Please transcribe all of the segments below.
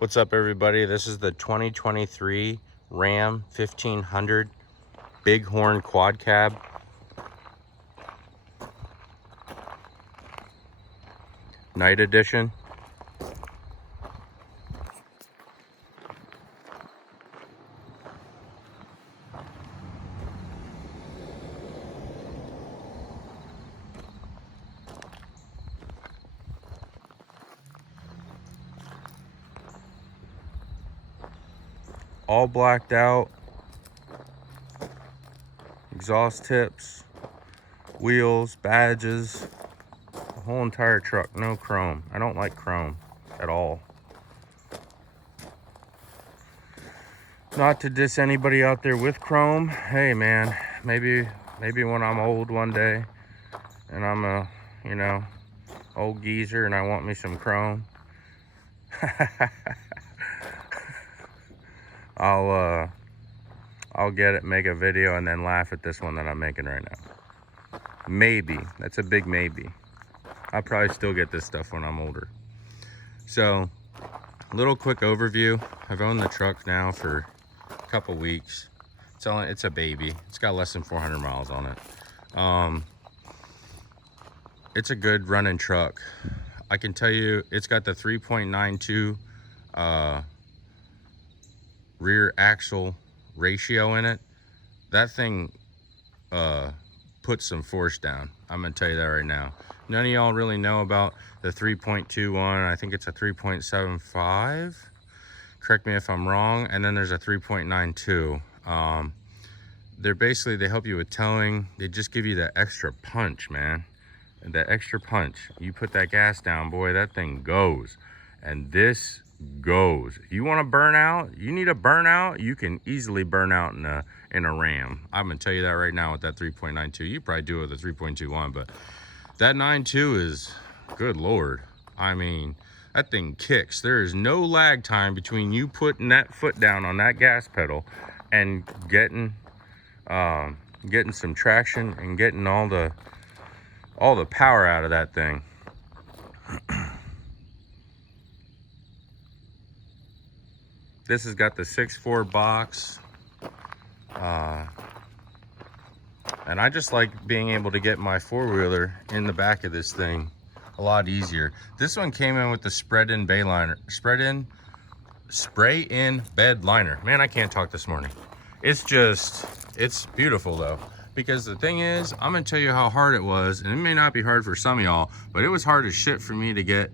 What's up, everybody? This is the 2023 Ram 1500 BigHorn Quad Cab. Night edition. All blacked out. Exhaust tips, wheels, badges, the whole entire truck. No chrome. I don't like chrome at all. Not to diss anybody out there with chrome. Hey man, maybe when I'm old one day and I'm a, old geezer and I want me some chrome, I'll get it, make a video, and then laugh at this one that I'm making right now. Maybe. That's a big maybe. I'll probably still get this stuff when I'm older. So, little quick overview. I've owned the truck now for a couple weeks. It's a baby. It's got less than 400 miles on it. It's a good running truck. I can tell you it's got the 3.92 rear axle ratio in it. That thing puts some force down. I'm gonna tell you that right now. None of y'all really know about the 3.21. I think it's a 3.75. Correct me if I'm wrong. And then there's a 3.92. They help you with towing. They just give you that extra punch, man. And that extra punch. You put that gas down, boy, that thing goes. And this goes. If you want to burn out, you need a burnout, you can easily burn out in a Ram. I'm gonna tell you that right now with that 3.92. You probably do it with a 3.21, but that 9.2 is, good Lord. I mean, that thing kicks. There is no lag time between you putting that foot down on that gas pedal and getting some traction and getting all the power out of that thing. This has got the 6.4 box. And I just like being able to get my four-wheeler in the back of this thing a lot easier. This one came in with the spray-in bed liner. Man, I can't talk this morning. It's beautiful though. Because the thing is, I'm gonna tell you how hard it was, and it may not be hard for some of y'all, but it was hard as shit for me to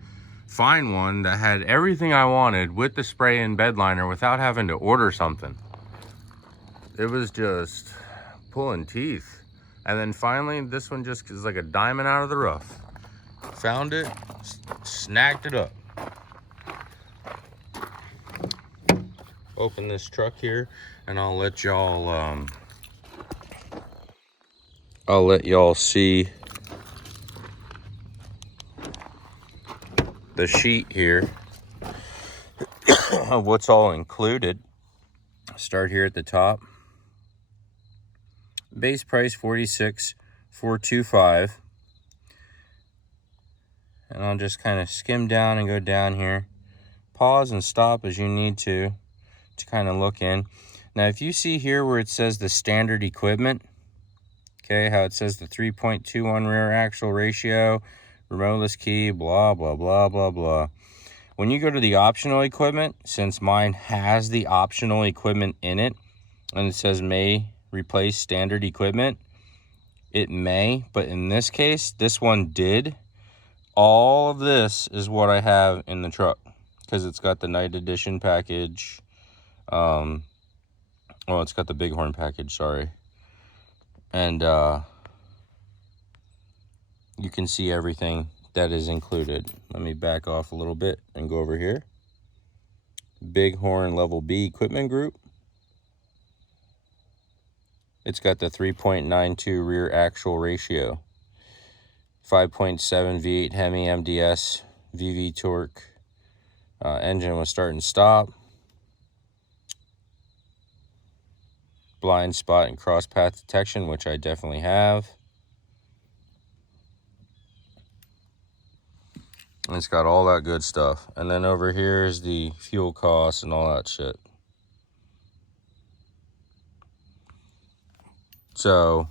find one that had everything I wanted with the spray-in bed liner without having to order something. It was just pulling teeth. And then finally, this one just is like a diamond out of the rough. Found it, snagged it up. Open this truck here, and I'll let y'all see the sheet here of what's all included. Start here at the top. Base price $46,425. And I'll just kind of skim down and go down here. Pause and stop as you need to kind of look in. Now, if you see here where it says the standard equipment, okay, how it says the 3.21 rear axle ratio, remoteless key, blah, blah, blah, blah, blah. When you go to the optional equipment, since mine has the optional equipment in it, and it says may replace standard equipment, it may, but in this case, this one did. All of this is what I have in the truck, because it's got the night edition package. Well, it's got the BigHorn package, sorry. And you can see everything that is included. Let me back off a little bit and go over here. BigHorn Level B equipment group. It's got the 3.92 rear axle ratio. 5.7 V8 Hemi MDS VV torque. Engine was start and stop. Blind spot and cross path detection, which I definitely have. It's got all that good stuff. And then over here is the fuel costs and all that shit. So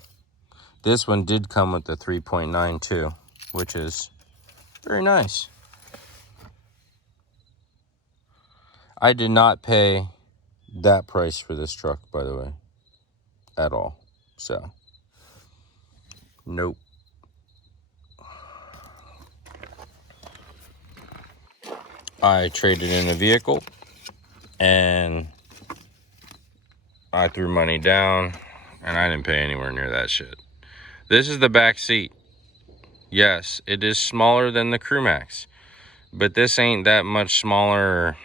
this one did come with the 3.92, which is very nice. I did not pay that price for this truck, by the way, at all. So, nope. I traded in a vehicle and I threw money down and I didn't pay anywhere near that shit. This is the back seat. Yes, it is smaller than the Crewmax, but this ain't that much smaller.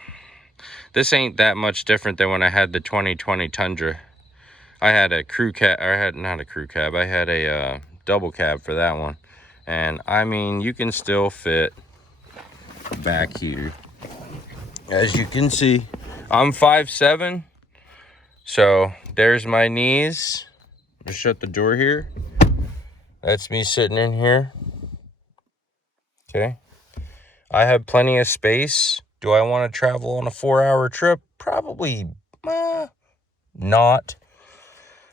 This ain't that much different than when I had the 2020 Tundra. I had a crew cab, or I had not a crew cab, I had a double cab for that one. And I mean, you can still fit back here. As you can see, I'm 5'7", so there's my knees. Just shut the door here. That's me sitting in here. Okay. I have plenty of space. Do I want to travel on a 4-hour trip? Probably not.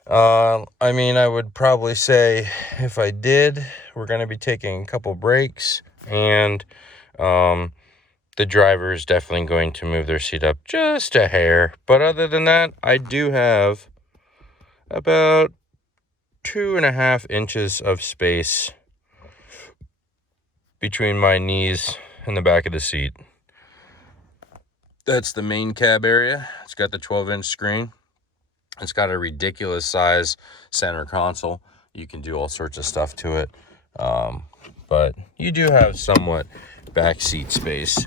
I mean, I would probably say if I did, we're going to be taking a couple breaks, and the driver is definitely going to move their seat up just a hair. But other than that, I do have about 2.5 inches of space between my knees and the back of the seat. That's the main cab area. It's got the 12-inch screen. It's got a ridiculous size center console. You can do all sorts of stuff to it. But you do have somewhat back seat space.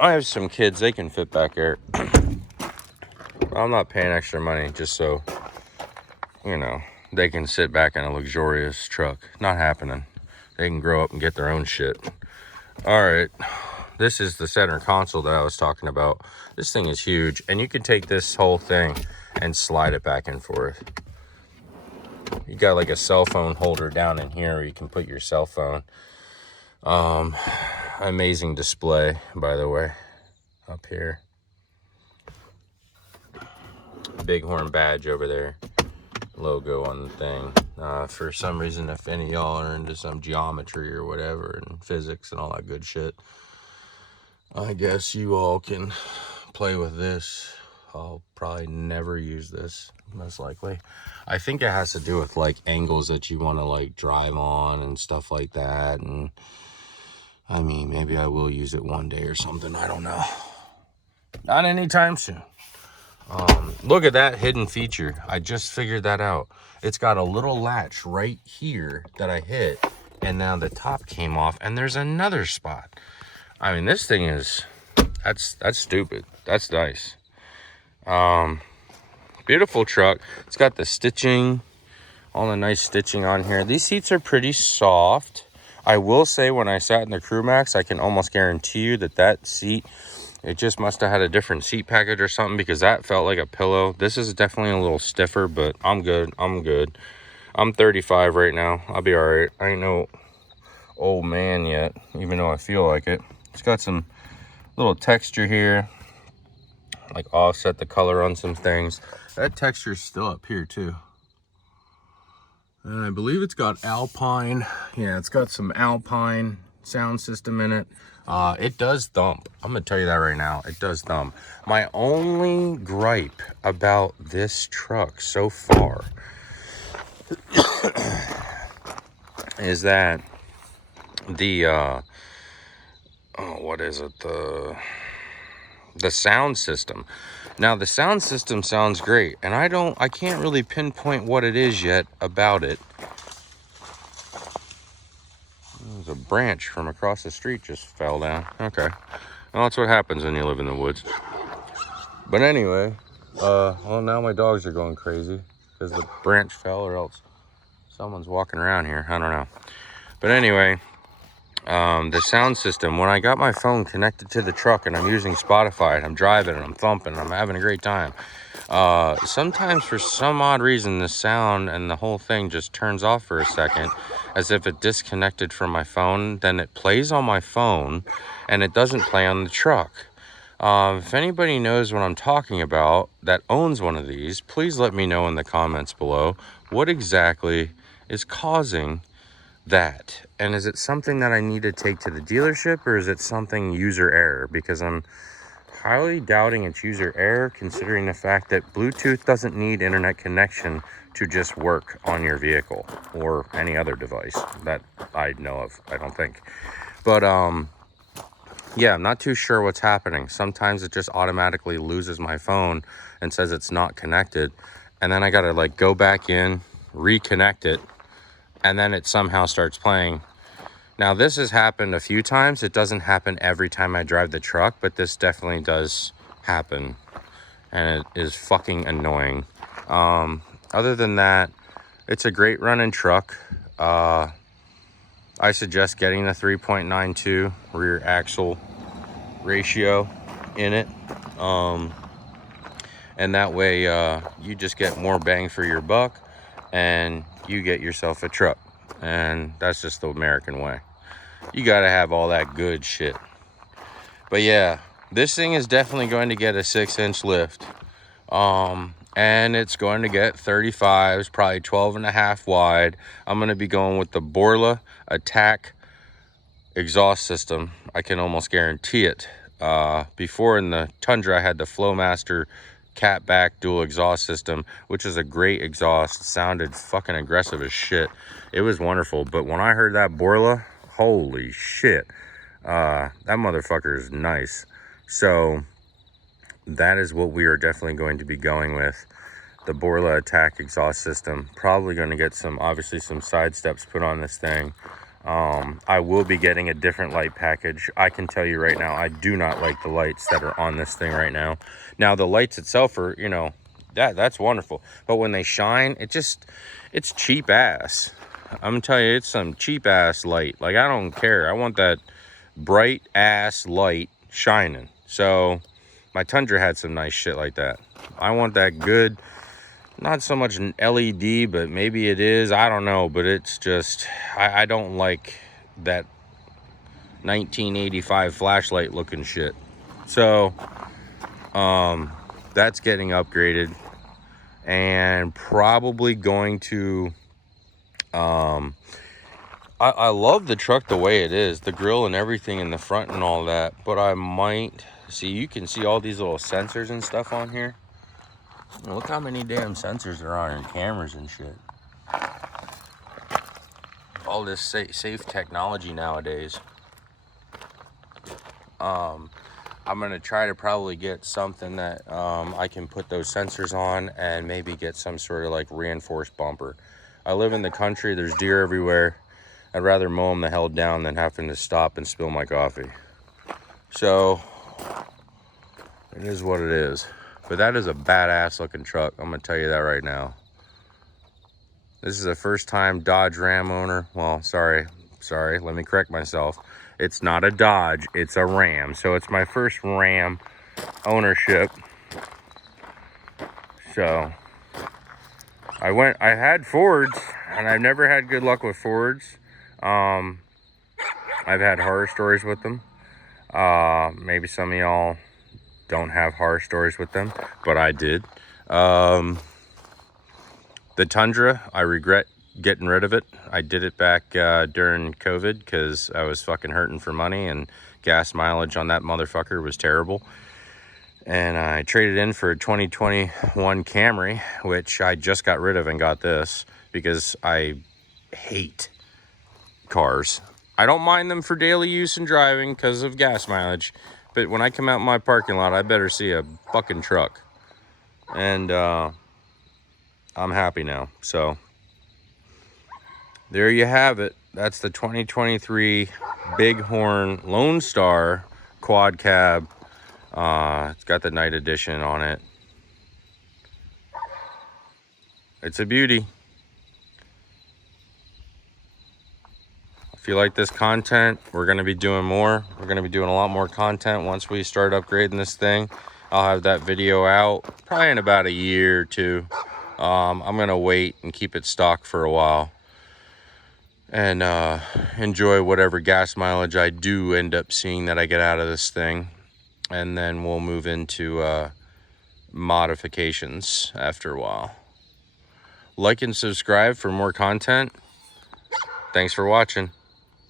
I have some kids, they can fit back there. I'm not paying extra money just so, you know, they can sit back in a luxurious truck. Not happening. They can grow up and get their own shit. All right. This is the center console that I was talking about. This thing is huge, and you can take this whole thing and slide it back and forth. You got like a cell phone holder down in here where you can put your cell phone. Amazing display, by the way, up here. BigHorn badge over there. Logo on the thing. For some reason, if any of y'all are into some geometry or whatever and physics and all that good shit, I guess you all can play with this. I'll probably never use this, most likely. I think it has to do with like angles that you want to like drive on and stuff like that. And I mean, maybe I will use it one day or something. I don't know. Not anytime soon. Look at that hidden feature. I just figured that out. It's got a little latch right here that I hit, and now the top came off, and there's another spot. I mean, this thing is, that's stupid. That's nice. Beautiful truck. It's got the stitching, all the nice stitching on here. These seats are pretty soft. I will say when I sat in the Crewmax, I can almost guarantee you that seat, it just must have had a different seat package or something, because that felt like a pillow. This is definitely a little stiffer, but I'm good. I'm good. I'm 35 right now. I'll be all right. I ain't no old man yet, even though I feel like it. It's got some little texture here, like offset the color on some things. That texture is still up here too. And I believe it's got Alpine. Yeah, it's got some Alpine sound system in it. It does thump. I'm gonna tell you that right now. It does thump. My only gripe about this truck so far is that the what is it? The sound system. Now the sound system sounds great, and I can't really pinpoint what it is yet about it. There's a branch from across the street just fell down. Okay. Well, that's what happens when you live in the woods. But anyway, well, now my dogs are going crazy because the branch fell, or else someone's walking around here. I don't know. But anyway, the sound system, when I got my phone connected to the truck and I'm using Spotify and I'm driving and I'm thumping and I'm having a great time, sometimes for some odd reason the sound and the whole thing just turns off for a second, as if it disconnected from my phone. Then it plays on my phone and it doesn't play on the truck. If anybody knows what I'm talking about that owns one of these, please let me know in the comments below what exactly is causing that. And is it something that I need to take to the dealership, or is it something user error? Because I'm highly doubting it's user error, considering the fact that Bluetooth doesn't need internet connection to just work on your vehicle or any other device that I know of, I don't think. But yeah, I'm not too sure what's happening. Sometimes it just automatically loses my phone and says it's not connected, and then I gotta like go back in, reconnect it, and then it somehow starts playing. Now this has happened a few times. It doesn't happen every time I drive the truck, but this definitely does happen, and it is fucking annoying. Other than that, it's a great running truck. I suggest getting the 3.92 rear axle ratio in it, and that way you just get more bang for your buck and you get yourself a truck. And that's just the American way. You gotta have all that good shit. But yeah, this thing is definitely going to get a 6-inch lift, and it's going to get 35s, probably 12.5 wide. I'm going to be going with the Borla Attack exhaust system. I can almost guarantee it. Before in the Tundra, I had the Flowmaster catback dual exhaust system, which is a great exhaust. It sounded fucking aggressive as shit. It was wonderful. But when I heard that Borla, holy shit, that motherfucker is nice. So that is what we are definitely going to be going with, the Borla Attack exhaust system. Probably going to get obviously some side steps put on this thing. I will be getting a different light package. I can tell you right now, I do not like the lights that are on this thing right now. Now the lights itself are, you know, that's wonderful, but when they shine, it's cheap ass. I'm gonna tell you, it's some cheap ass light. Like, I don't care. I want that bright ass light shining. So my Tundra had some nice shit like that. I want that good, not so much an LED, but maybe it is, I don't know. But it's just, I don't like that 1985 flashlight looking shit. So that's getting upgraded, and probably going to I love the truck the way it is, the grill and everything in the front and all that, but I might see, you can see all these little sensors and stuff on here. Look how many damn sensors there are, and cameras and shit. All this safe technology nowadays. I'm gonna try to probably get something that I can put those sensors on, and maybe get some sort of like reinforced bumper. I live in the country, there's deer everywhere. I'd rather mow them the hell down than having to stop and spill my coffee. So it is what it is. But that is a badass looking truck, I'm gonna tell you that right now. This is a first time Dodge Ram owner. Well, sorry, let me correct myself. It's not a Dodge, it's a Ram. So it's my first Ram ownership. So I had Fords, and I've never had good luck with Fords. I've had horror stories with them. Maybe some of y'all don't have horror stories with them, but I did. The Tundra, I regret getting rid of it. I did it back during COVID because I was fucking hurting for money, and gas mileage on that motherfucker was terrible. And I traded in for a 2021 Camry, which I just got rid of and got this because I hate cars. I don't mind them for daily use and driving because of gas mileage, but when I come out in my parking lot, I better see a fucking truck. And I'm happy now. So there you have it. That's the 2023 BigHorn LoneStar QuadCab. It's got the night edition on it. It's a beauty. If you like this content, we're going to be doing more. We're going to be doing a lot more content once we start upgrading this thing. I'll have that video out probably in about a year or two. I'm going to wait and keep it stock for a while and enjoy whatever gas mileage I do end up seeing that I get out of this thing. And then we'll move into modifications after a while. Like and subscribe for more content. Thanks for watching.